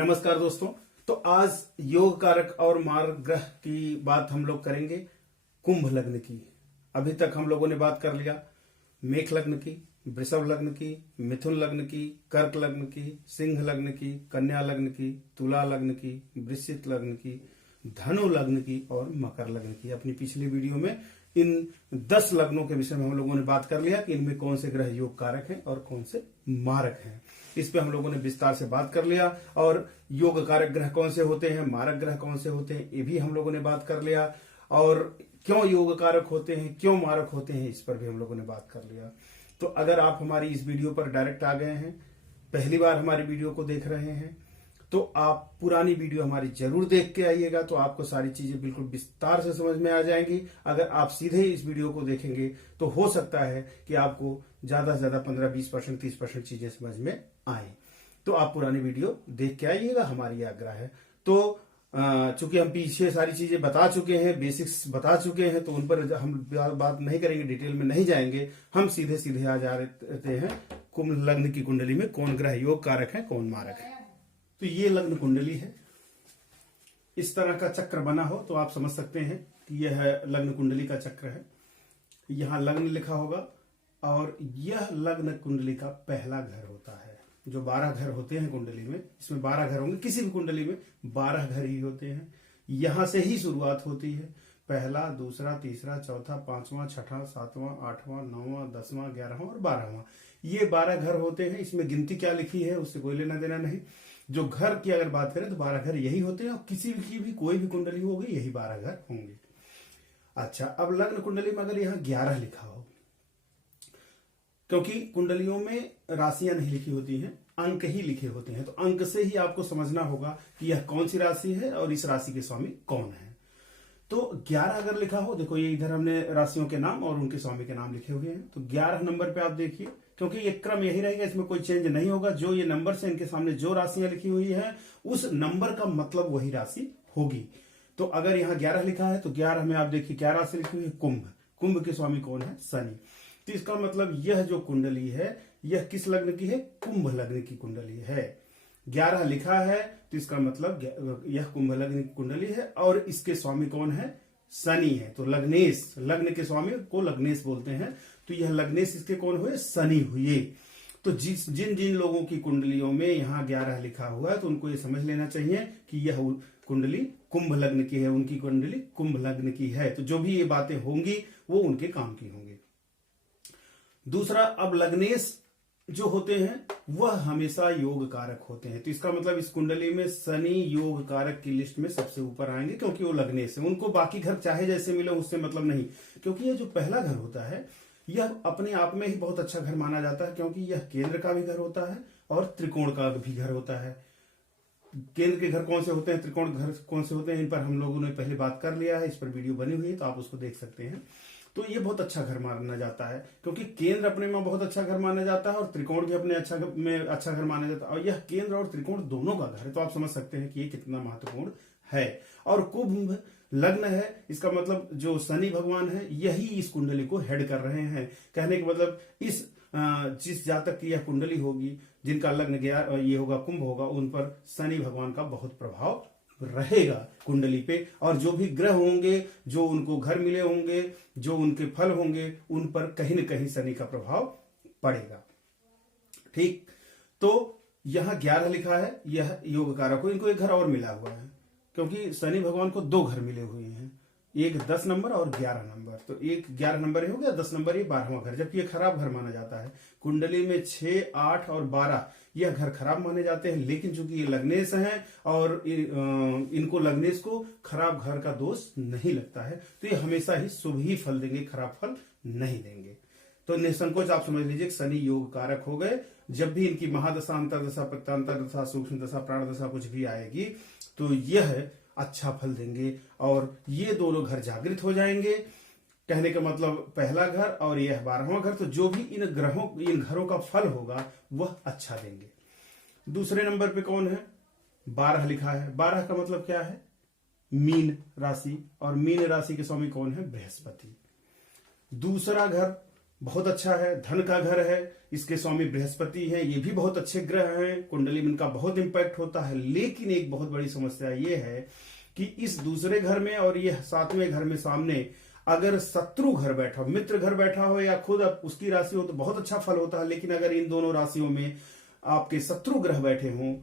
नमस्कार दोस्तों। तो आज योग कारक और मार्ग ग्रह की बात हम लोग करेंगे कुंभ लग्न की। अभी तक हम लोगों ने बात कर लिया मेष लग्न की, वृषभ लग्न की, मिथुन लग्न की, कर्क लग्न की, सिंह लग्न की, कन्या लग्न की, तुला लग्न की, वृश्चिक लग्न की, धनु लग्न की और मकर लग्न की। अपनी पिछली वीडियो में इन 10 लग्नों के विषय में हम लोगों ने बात कर लिया कि इनमें कौन से ग्रह योग कारक हैं और कौन से मारक हैं। इस पे हम लोगों ने विस्तार से बात कर लिया और योग कारक ग्रह कौन से होते हैं, मारक ग्रह कौन से होते हैं, ये भी हम लोगों ने बात कर लिया। और क्यों योग कारक होते हैं, क्यों मारक होते हैं, इस पर भी हम लोगों ने बात कर लिया। तो अगर आप हमारी इस वीडियो पर डायरेक्ट आ गए हैं, पहली बार हमारी वीडियो को देख रहे हैं, तो आप पुरानी वीडियो हमारी जरूर देख के आइएगा, तो आपको सारी चीजें बिल्कुल विस्तार से समझ में आ जाएंगी। अगर आप सीधे इस वीडियो को देखेंगे तो हो सकता है कि आपको ज्यादा से ज्यादा 15-20%, 30% चीजें समझ में आए। तो आप पुरानी वीडियो देख के आइएगा, हमारी आग्रह है। तो चूंकि हम पीछे सारी चीजें बता चुके हैं, बेसिक्स बता चुके हैं, तो उन पर हम बात नहीं करेंगे, डिटेल में नहीं जाएंगे। हम सीधे सीधे आ जाते हैं कुंभ लग्न की कुंडली में कौन ग्रह योग कारक है, कौन मारक है। तो ये लग्न कुंडली है। इस तरह का चक्र बना हो तो आप समझ सकते हैं कि यह लग्न कुंडली का चक्र है। यहां लग्न लिखा होगा और यह लग्न कुंडली का पहला घर होता है। जो 12 घर होते हैं कुंडली में, इसमें 12 घर होंगे, किसी भी कुंडली में 12 घर ही होते हैं। यहां से ही शुरुआत होती है। पहला, दूसरा, तीसरा, चौथा, पांचवा, छठा, सातवां, आठवां, नौवां, 10वां, 11वां और 12वां, ये 12 घर होते हैं। इसमें गिनती क्या लिखी है उससे कोई लेना देना नहीं। जो घर की अगर बात करें तो 12 घर यही होते हैं और किसी की भी कोई भी कुंडली होगी यही 12 घर होंगे। अच्छा, अब लग्न कुंडली में अगर यहाँ 11 लिखा हो, क्योंकि कुंडलियों में राशियां नहीं लिखी होती हैं, अंक ही लिखे होते हैं, तो अंक से ही आपको समझना होगा कि यह कौन सी राशि है और इस राशि के स्वामी कौन है। तो 11 अगर लिखा हो, देखो ये इधर हमने राशियों के नाम और उनके स्वामी के नाम लिखे हुए हैं। तो 11 नंबर पे आप देखिए, क्योंकि ये क्रम यही रहेगा, इसमें कोई चेंज नहीं होगा। जो ये नंबर से इनके सामने जो राशियां लिखी हुई है उस नंबर का मतलब वही राशि होगी। तो अगर यहाँ 11 लिखा है तो 11 में आप देखिए क्या राशि लिखी हुई है, कुंभ। कुंभ के स्वामी कौन है, शनि। तो इसका मतलब यह जो कुंडली है यह किस लग्न की है, कुंभ लग्न की कुंडली है। 11 लिखा है तो इसका मतलब यह कुंभ लग्न की कुंडली है और इसके स्वामी कौन है, शनि है। तो लग्नेश, लग्न के स्वामी को लग्नेश बोलते हैं। तो यह लग्नेश इसके कौन हुए, शनि हुए। तो जिन जिन लोगों की कुंडलियों में यहाँ 11 लिखा हुआ है तो उनको ये समझ लेना चाहिए कि यह कुंडली कुंभ लग्न की है, उनकी कुंडली कुंभ लग्न की है। तो जो भी ये बातें होंगी वो उनके काम की होंगी। दूसरा, अब लग्नेश जो होते हैं वह हमेशा योग कारक होते हैं। तो इसका मतलब इस कुंडली में शनि योग कारक की लिस्ट में सबसे ऊपर आएंगे, क्योंकि वो लग्नेश है। उनको बाकी घर चाहे जैसे मिले उससे मतलब नहीं, क्योंकि यह जो पहला घर होता है यह अपने आप में ही बहुत अच्छा घर माना जाता है, क्योंकि यह केंद्र का भी घर होता है और त्रिकोण का भी घर होता है। केंद्र के घर कौन से होते हैं, त्रिकोण घर कौन से होते हैं, इन पर हम लोगों ने पहले बात कर लिया है। इस पर वीडियो बनी हुई है तो आप उसको देख सकते हैं। तो ये बहुत अच्छा घर माना जाता है, क्योंकि केंद्र अपने में बहुत अच्छा घर माना जाता है और त्रिकोण भी अपने अच्छा घर माना जाता है। और यह केंद्र और त्रिकोण दोनों का घर है, तो आप समझ सकते हैं कि ये कितना महत्वपूर्ण है। और कुंभ लग्न है, इसका मतलब जो शनि भगवान है यही इस कुंडली को हेड कर रहे हैं। कहने का मतलब इस जिस जातक की यह कुंडली होगी, जिनका लग्न ये होगा कुंभ होगा, उन पर शनि भगवान का बहुत प्रभाव रहेगा कुंडली पे। और जो भी ग्रह होंगे, जो उनको घर मिले होंगे, जो उनके फल होंगे, उन पर कहीं न कहीं शनि का प्रभाव पड़ेगा। ठीक, तो यहां 11 लिखा है, यह योग कारक को, इनको एक घर और मिला हुआ है, क्योंकि शनि भगवान को 2 घर मिले हुए हैं, एक 10 नंबर और 11 नंबर। तो एक 11 नंबर ही हो गया, 10 नंबर ये 12वां घर, जबकि ये खराब घर माना जाता है। कुंडली में 6, 8 और 12 यह घर खराब माने जाते हैं, लेकिन चूंकि ये लग्नेश हैं और इनको लग्नेश को खराब घर का दोष नहीं लगता है, तो ये हमेशा ही शुभ ही फल देंगे, खराब फल नहीं देंगे। तो निसंकोच आप समझ लीजिए शनि योग कारक हो गए। जब भी इनकी महादशा, अंतरदशा, प्रत्यांतर दशा, सूक्ष्म दशा, प्राण दशा कुछ भी आएगी तो यह अच्छा फल देंगे और ये दोनों घर जागृत हो जाएंगे। कहने का मतलब पहला घर और यह 12वां घर, तो जो भी इन घरों का फल होगा वह अच्छा देंगे। दूसरे नंबर पे कौन है, 12 लिखा है। 12 का मतलब क्या है, मीन राशि, और मीन राशि के स्वामी कौन है, बृहस्पति। दूसरा घर बहुत अच्छा है, धन का घर है, इसके स्वामी बृहस्पति है, ये भी बहुत अच्छे ग्रह हैं, कुंडली में इनका बहुत इंपैक्ट होता है। लेकिन एक बहुत बड़ी समस्या ये है कि इस दूसरे घर में और ये 7वें घर में सामने अगर शत्रु घर बैठा हो, मित्र घर बैठा हो या खुद उसकी राशि हो तो बहुत अच्छा फल होता है। लेकिन अगर इन दोनों राशियों में आपके शत्रु ग्रह बैठे हों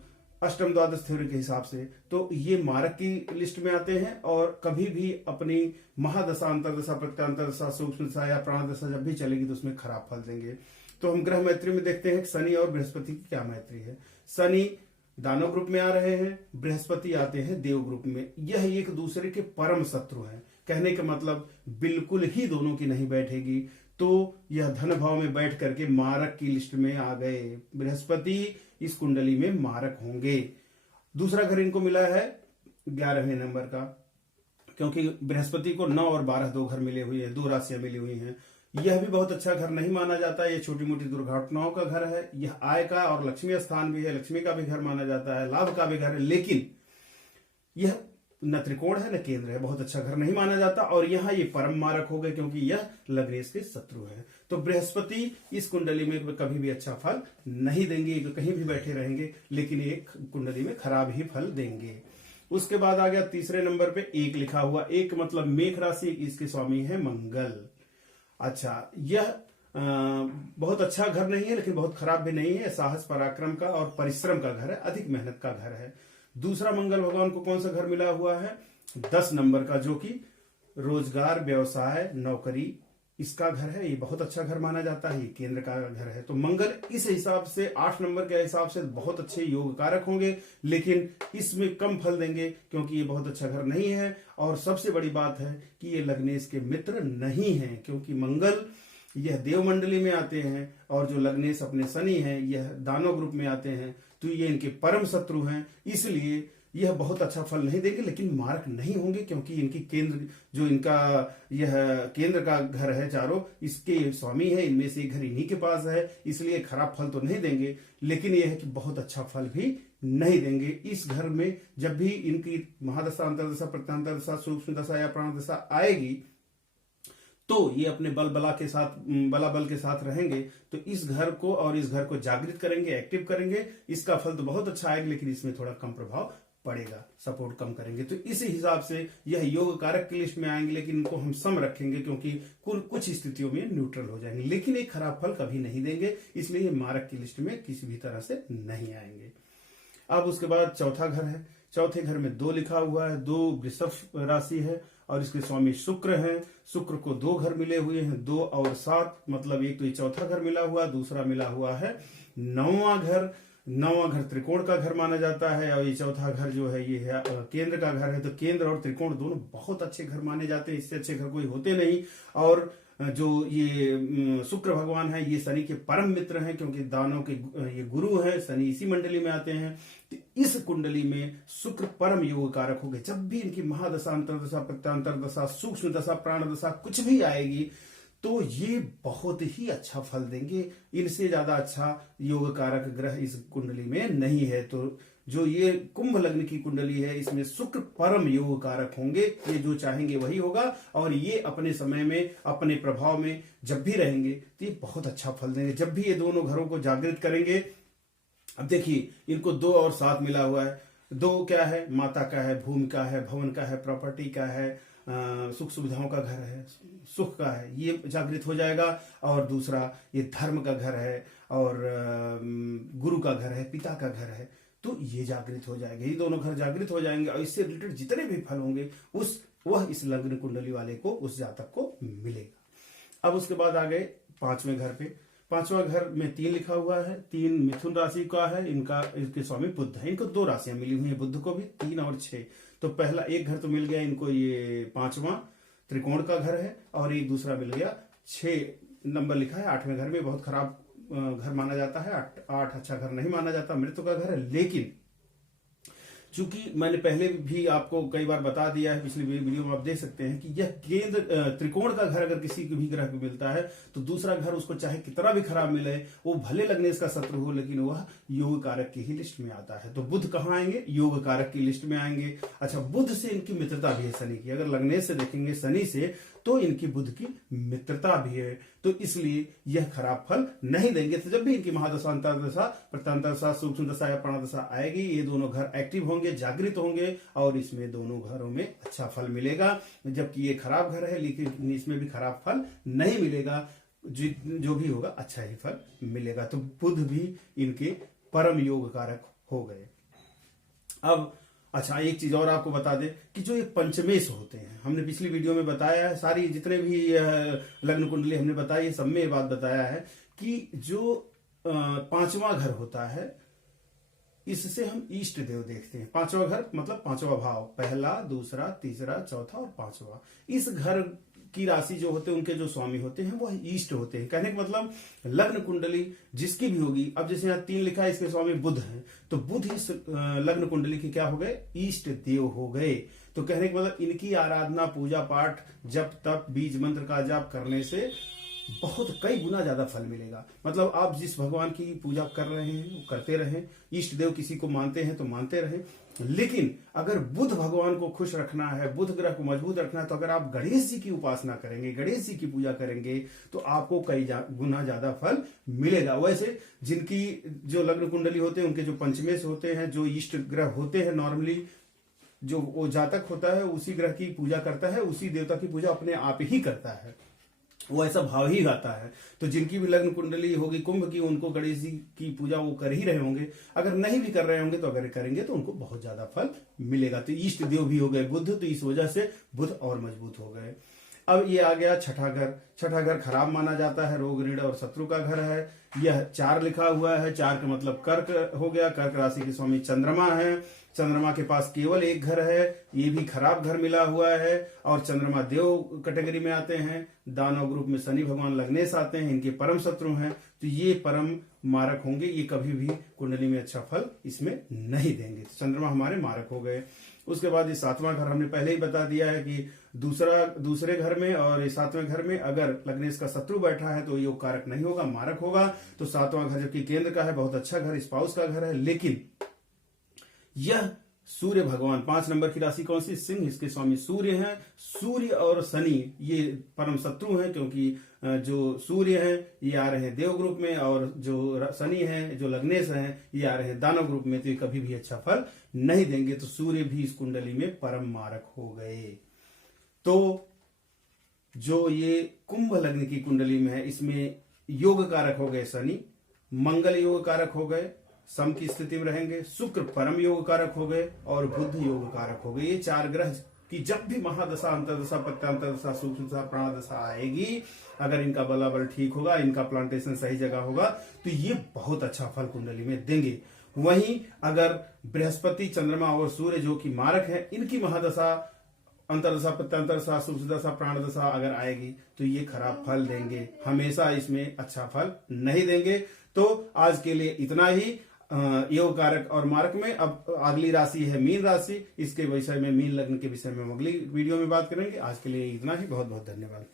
अष्टम द्वादश थ्योरी के हिसाब से, तो ये मारक की लिस्ट में आते हैं और कभी भी अपनी महादशा, अंतरदशा, प्रत्यांतरदशा, सूक्ष्म दशा या प्राणदशा जब भी चलेगी तो उसमें खराब फल देंगे। तो हम ग्रह मैत्री में देखते हैं शनि और बृहस्पति की क्या मैत्री है। शनि दानव ग्रुप में आ रहे हैं, बृहस्पति आते हैं देव ग्रुप में। यह एक दूसरे के परम शत्रु हैं। कहने का मतलब बिल्कुल ही दोनों की नहीं बैठेगी। तो यह धन भाव में बैठ करके मारक की लिस्ट में आ गए। बृहस्पति इस कुंडली में मारक होंगे। दूसरा घर इनको मिला है 11वें नंबर का, क्योंकि बृहस्पति को 9 और 12 दो घर मिले हुए हैं, 2 राशियां मिली हुई हैं। यह भी बहुत अच्छा घर नहीं माना जाता है, यह छोटी मोटी दुर्घटनाओं का घर है। यह आय का और लक्ष्मी स्थान भी है, लक्ष्मी का भी घर माना जाता है, लाभ का भी घर है। लेकिन यह न त्रिकोण है न केंद्र है, बहुत अच्छा घर नहीं माना जाता। और यहां ये परम मारक हो गए क्योंकि यह लग्नेश के शत्रु है। तो बृहस्पति इस कुंडली में कभी भी अच्छा फल नहीं देंगे, कहीं भी बैठे रहेंगे, लेकिन एक कुंडली में खराब ही फल देंगे। उसके बाद आ गया तीसरे नंबर पे 1 लिखा हुआ। 1 मतलब मेष राशि, इसके स्वामी है मंगल। अच्छा, यह बहुत अच्छा घर नहीं है लेकिन बहुत खराब भी नहीं है। साहस, पराक्रम का और परिश्रम का घर है, अधिक मेहनत का घर है। दूसरा मंगल भगवान को कौन सा घर मिला हुआ है? 10 नंबर का, जो कि रोजगार, व्यवसाय, नौकरी, इसका घर है। ये बहुत अच्छा घर माना जाता है, ये केंद्र का घर है। तो मंगल इस हिसाब से 8 नंबर के हिसाब से बहुत अच्छे योग कारक होंगे, लेकिन इसमें कम फल देंगे क्योंकि ये बहुत अच्छा घर नहीं है। और सबसे बड़ी बात है कि ये लग्नेश के मित्र नहीं है, क्योंकि मंगल यह देव मंडली में आते हैं और जो लग्नेश अपने शनि है यह दानव ग्रुप में आते हैं। तो ये इनके परम शत्रु हैं, इसलिए यह बहुत अच्छा फल नहीं देंगे, लेकिन मारक नहीं होंगे क्योंकि इनकी केंद्र, जो इनका यह केंद्र का घर है चारों, इसके स्वामी है, इनमें से एक घर इन्हीं के पास है, इसलिए खराब फल तो नहीं देंगे, लेकिन यह है कि बहुत अच्छा फल भी नहीं देंगे। इस घर में जब भी इनकी महादशा, अंतरदशा, प्रत्यांतरदशा, सूक्ष्म दशा या प्राण दशा आएगी तो ये अपने बल के साथ रहेंगे। तो इस घर को और इस घर को जागृत करेंगे, एक्टिव करेंगे। इसका फल तो बहुत अच्छा आएगा, लेकिन इसमें थोड़ा कम प्रभाव पड़ेगा, सपोर्ट कम करेंगे। तो इस हिसाब से यह योग कारक की लिस्ट में आएंगे, लेकिन इनको हम सम रखेंगे क्योंकि कुछ स्थितियों में न्यूट्रल हो जाएंगे, लेकिन एक खराब फल कभी नहीं देंगे, इसलिए ये मारक की लिस्ट में किसी भी तरह से नहीं आएंगे। अब उसके बाद चौथा घर है। चौथे घर में 2 लिखा हुआ है। 2 वृषभ राशि है और इसके स्वामी शुक्र हैं। शुक्र को 2 घर मिले हुए हैं, 2 और 7, मतलब एक तो ये चौथा घर मिला हुआ, दूसरा मिला हुआ है 9वां घर। 9वां घर त्रिकोण का घर माना जाता है और ये चौथा घर जो है ये है केंद्र का घर है। तो केंद्र और त्रिकोण दोनों बहुत अच्छे घर माने जाते हैं, इससे अच्छे घर कोई होते नहीं। और जो ये शुक्र भगवान है ये शनि के परम मित्र हैं, क्योंकि दानों के ये गुरु हैं, शनि इसी मंडली में आते हैं। तो इस कुंडली में शुक्र परम योग कारक हो गए। जब भी इनकी महादशा, अंतरदशा, प्रत्यांतरदशा, सूक्ष्म दशा, प्राण दशा कुछ भी आएगी तो ये बहुत ही अच्छा फल देंगे। इनसे ज्यादा अच्छा योग कारक ग्रह इस कुंडली में नहीं है। तो जो ये कुंभ लग्न की कुंडली है इसमें शुक्र परम योग कारक होंगे। ये जो चाहेंगे वही होगा और ये अपने समय में, अपने प्रभाव में जब भी रहेंगे तो ये बहुत अच्छा फल देंगे। जब भी ये दोनों घरों को जागृत करेंगे, अब देखिए इनको 2 और 7 मिला हुआ है। 2 क्या है? माता का है, भूमि का है, भवन का है, प्रॉपर्टी का है, सुख सुविधाओं का घर है, सुख का है, ये जागृत हो जाएगा। और दूसरा ये धर्म का घर है और गुरु का घर है, पिता का घर है, तो ये जागृत हो जाएंगे। ये दोनों घर जागृत हो जाएंगे और इससे रिलेटेड जितने भी फल होंगे वह इस लग्न कुंडली वाले को, उस जातक को मिलेगा। अब उसके बाद आ गए 5वें घर पे। 5वां घर में 3 लिखा हुआ है। 3 मिथुन राशि का है। इनके स्वामी बुध है। इनको 2 राशियां मिली हुई है बुध को भी, 3 और 6। तो पहला एक घर तो मिल गया इनको, ये 5वां त्रिकोण का घर है, और एक दूसरा मिल गया 6 नंबर लिखा है 8वें घर में। बहुत खराब घर माना जाता है, 8 अच्छा घर नहीं माना जाता, मृत्यु का घर है। लेकिन चूंकि मैंने पहले भी आपको कई बार बता दिया है, पिछली वीडियो में आप देख सकते हैं कि यह केंद्र त्रिकोण का घर अगर किसी भी ग्रह को मिलता है तो दूसरा घर उसको चाहे कितना भी खराब मिले, वो भले लग्नेश का शत्रु हो, लेकिन वह योग कारक की ही लिस्ट में आता है। तो बुध कहाँ आएंगे? योग कारक की लिस्ट में आएंगे। अच्छा, बुध से इनकी मित्रता भी है शनि की। अगर लग्नेश से देखेंगे शनि से तो इनकी बुध की मित्रता भी है, तो इसलिए यह खराब फल नहीं देंगे। तो जब भी इनकी महादशा, अंतरदशा, प्रत्यंतरदशा, सूक्ष्म दशा या प्राणदशा आएगी, ये दोनों घर एक्टिव होंगे, जागृत होंगे और इसमें दोनों घरों में अच्छा फल मिलेगा। जबकि ये खराब घर है लेकिन इसमें भी खराब फल नहीं मिलेगा, जो भी होगा अच्छा ही फल मिलेगा। तो बुध भी इनके परम योग कारक हो गए। अब अच्छा, एक चीज और आपको बता दें कि जो ये पंचमेश होते हैं, हमने पिछली वीडियो में बताया है, सारी जितने भी लग्न कुंडली हमने बताई, सब में ये बात बताया है कि जो पांचवा घर होता है, इससे हम इष्ट देव देखते हैं। पांचवा घर मतलब पांचवा भाव, पहला, दूसरा, तीसरा, चौथा और पांचवा। इस घर की राशि जो होते हैं, उनके जो स्वामी होते हैं वह ईष्ट होते हैं। कहने का मतलब लग्न कुंडली जिसकी भी होगी, अब जैसे यहाँ 3 लिखा है, इसके स्वामी बुध हैं, तो बुध इस लग्न कुंडली के क्या हो गए, ईष्ट देव हो गए। तो कहने का मतलब इनकी आराधना, पूजा पाठ, जप तप, बीज मंत्र का जाप करने से बहुत कई गुना ज्यादा फल मिलेगा। मतलब आप जिस भगवान की पूजा कर रहे हैं वो करते रहें, इष्ट देव किसी को मानते हैं तो मानते रहें, लेकिन अगर बुध भगवान को खुश रखना है, बुध ग्रह को मजबूत रखना है, तो अगर आप गणेश जी की उपासना करेंगे, गणेश जी की पूजा करेंगे, तो आपको कई गुना ज्यादा फल मिलेगा। वैसे जिनकी जो लग्न कुंडली होते हैं, उनके जो पंचमेश होते हैं, जो इष्ट ग्रह होते हैं, नॉर्मली जो वो जातक होता है उसी ग्रह की पूजा करता है, उसी देवता की पूजा अपने आप ही करता है, वो ऐसा भाव ही आता है। तो जिनकी भी लग्न कुंडली होगी कुंभ की, उनको गणेश जी की पूजा वो कर ही रहे होंगे। अगर नहीं भी कर रहे होंगे तो अगर करेंगे तो उनको बहुत ज्यादा फल मिलेगा। तो इष्ट देव भी हो गए बुध, तो इस वजह से बुध और मजबूत हो गए। अब ये आ गया छठा घर। छठा घर खराब माना जाता है, रोग ऋण और शत्रु का घर है। यह 4 लिखा हुआ है, 4 का मतलब कर्क हो गया। कर्क राशि के स्वामी चंद्रमा है। चंद्रमा के पास केवल एक घर है, ये भी खराब घर मिला हुआ है। और चंद्रमा देव कैटेगरी में आते हैं। दानव ग्रुप में शनि भगवान लग्नेश आते हैं, इनके परम शत्रु हैं, तो ये परम मारक होंगे। ये कभी भी कुंडली में अच्छा फल इसमें नहीं देंगे। चंद्रमा हमारे मारक हो गए। उसके बाद ये 7वां घर हमने पहले ही बता दिया है कि दूसरे घर में और 7वें घर में अगर लग्नेश का शत्रु बैठा है तो योग कारक नहीं होगा, मारक होगा। तो 7वां घर जबकि केंद्र का है, बहुत अच्छा घर, स्पाउस का घर है, लेकिन यह सूर्य भगवान, 5 नंबर की राशि कौन सी, सिंह, इसके स्वामी सूर्य हैं। सूर्य और शनि ये परम शत्रु हैं, क्योंकि जो सूर्य हैं ये आ रहे हैं देव ग्रुप में, और जो शनि है, जो लग्नेश हैं, ये आ रहे हैं दानव ग्रुप में, तो ये कभी भी अच्छा फल नहीं देंगे। तो सूर्य भी इस कुंडली में परम मारक हो गए। तो जो ये कुंभ लग्न की कुंडली में है, इसमें योग कारक हो गए शनि, मंगल योग कारक हो गए, सम की स्थिति में रहेंगे, शुक्र परम योग कारक हो गए और बुध योग कारक हो गए। ये 4 ग्रह की जब भी महादशा, अंतरदशा, प्रत्यंतरदशा, सूक्ष्म दशा, प्राणदशा आएगी, अगर इनका बलाबल ठीक होगा, इनका प्लांटेशन सही जगह होगा, तो ये बहुत अच्छा फल कुंडली में देंगे। वहीं अगर बृहस्पति, चंद्रमा और सूर्य जो कि मारक है, इनकी महादशा, अंतरदशा, प्रत्यंतरदशा, सूक्ष्म दशा, प्राणदशा अगर आएगी तो ये खराब फल देंगे, हमेशा इसमें अच्छा फल नहीं देंगे। तो आज के लिए इतना ही योग कारक और मारक में। अब अगली राशि है मीन राशि, इसके विषय में, मीन लग्न के विषय में हम अगली वीडियो में बात करेंगे। आज के लिए इतना ही, बहुत बहुत धन्यवाद।